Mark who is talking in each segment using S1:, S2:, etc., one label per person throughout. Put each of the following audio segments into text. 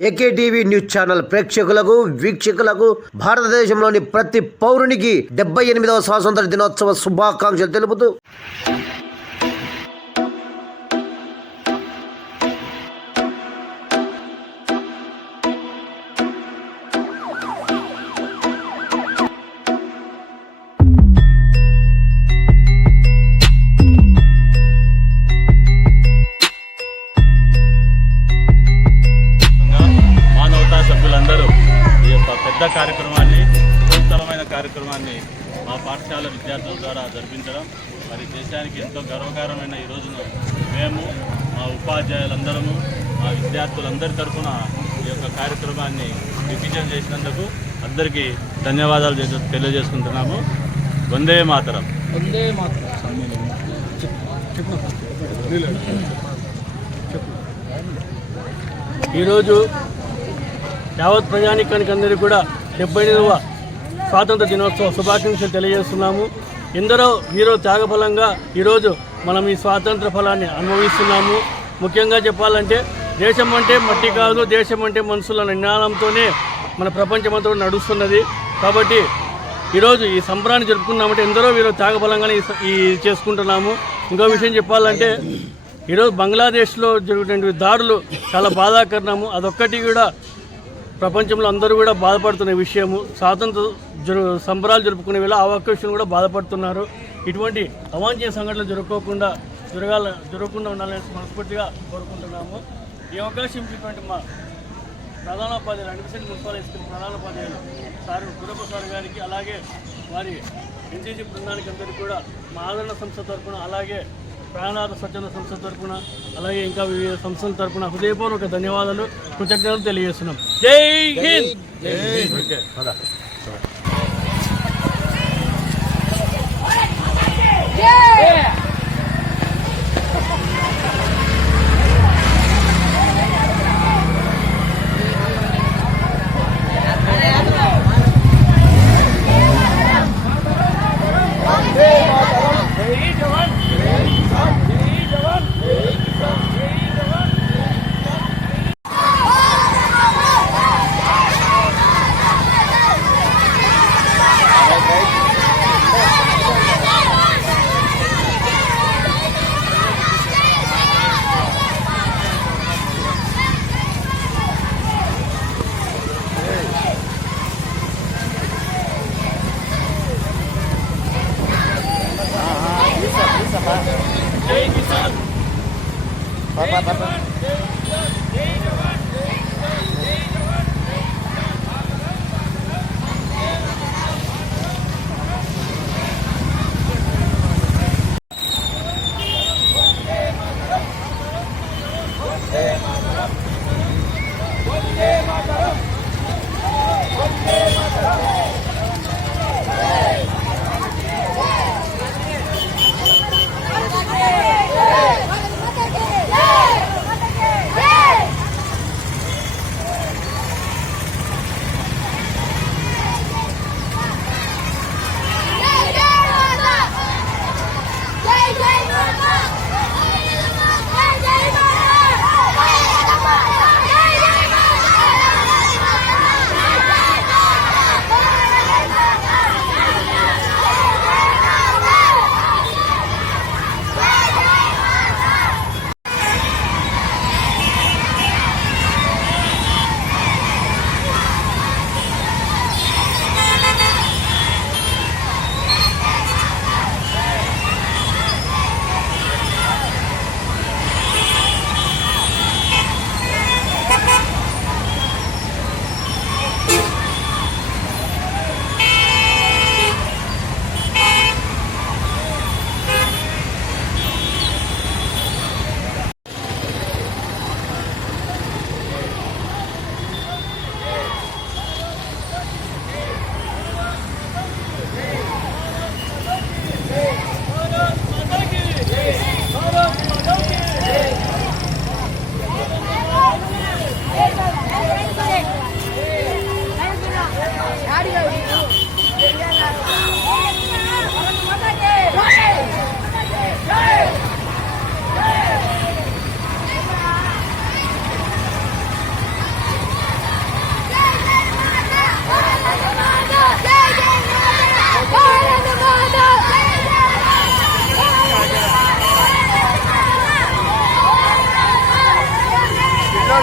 S1: AKTV news channel ప్రేక్షకులకు వీక్షకులకు భారతదేశంలోని ప్రతి పౌరునికి డెబ్బై ఎనిమిదవ స్వాతంత్ర దినోత్సవ శుభాకాంక్షలు తెలుపుతూ
S2: కార్యక్రమాన్ని మా పాఠశాల విద్యార్థుల ద్వారా జరిపించడం మరి దేశానికి ఎంతో గర్వకారమైన ఈ రోజున మేము మా ఉపాధ్యాయులందరము మా విద్యార్థులందరి తరఫున ఈ యొక్క కార్యక్రమాన్ని దిగ్విజయం చేసినందుకు అందరికీ ధన్యవాదాలు చేసు- తెలియజేసుకుంటున్నాము వందే మాతరం
S3: వందే మాత్రం ఈరోజు యావత్ ప్రజానికానికి అందరికీ కూడా డెబ్బై ఎనిమిదవ స్వాతంత్ర దినోత్సవ శుభాకాంక్షలు తెలియజేస్తున్నాము. ఎందరో హీరో త్యాగఫలంగా ఈరోజు మనం ఈ స్వాతంత్ర ఫలాన్ని అనుభవిస్తున్నాము. ముఖ్యంగా చెప్పాలంటే దేశం అంటే మట్టి కాదు దేశం అంటే మనుషుల నినాదంతోనే మన ప్రపంచమంతా నడుస్తున్నది. కాబట్టి ఈరోజు ఈ సంబరాన్ని జరుపుకున్నామంటే ఎందరో వీరు త్యాగఫలంగానే ఈ ఈ చేసుకుంటున్నాము. ఇంకో విషయం చెప్పాలంటే ఈరోజు బంగ్లాదేశ్లో జరుగుతున్న దాడులు చాలా బాధాకరణము. అదొక్కటి కూడా ప్రపంచంలో అందరూ కూడా బాధపడుతున్న విషయము స్వాతంత్ర జరు సంబరాలు జరుపుకునే వేళ ఆ ఒక్క విషయం కూడా బాధపడుతున్నారు. ఇటువంటి అవాంఛనీయ సంఘటనలు జరుపుకోకుండా జరగాల జరగకుండా ఉండాలని మనస్ఫూర్తిగా కోరుకుంటున్నాము. ఈ అవకాశం ఇచ్చినటువంటి మా ప్రధానోపాధ్యాయులు అడ్మిషన్ మున్సిపల్ హై స్కూల్ ప్రధానోపాధ్యాయులు సార్ గురప్ప సార్ గారికి అలాగే వారి ఎన్సీసీ బృందానికి అందరికీ కూడా మా ఆదరణ సంస్థ తరఫున అలాగే ప్రాణాద స్వచ్ఛంద సంస్థ తరఫున అలాగే ఇంకా వివిధ సంస్థల తరపున హృదయపూర్వక ధన్యవాదాలు కృతజ్ఞతలు తెలియజేస్తున్నాం. జై హింద్. ఓకే, పద. Hey,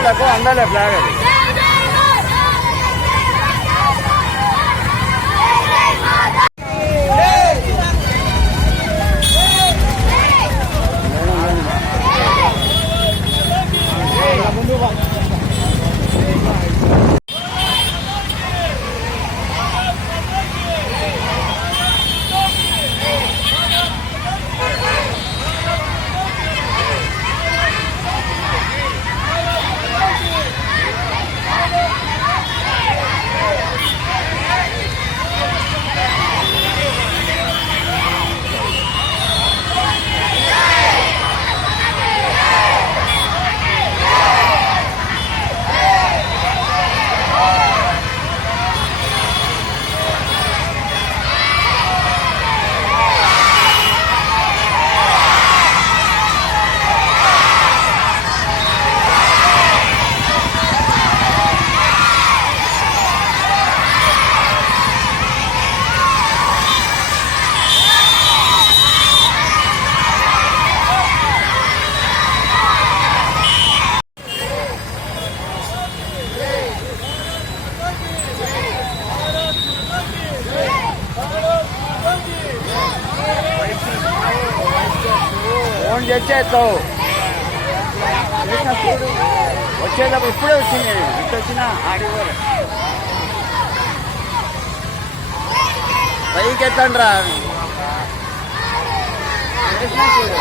S3: la
S4: cosa, anda la plaga. Phone చేసేస్తావు వచ్చేటప్పుడు ఇప్పుడే వచ్చింది. ఇటు వచ్చిన? ఆడి పైకి ఎత్తండి రా చేసినా చూడు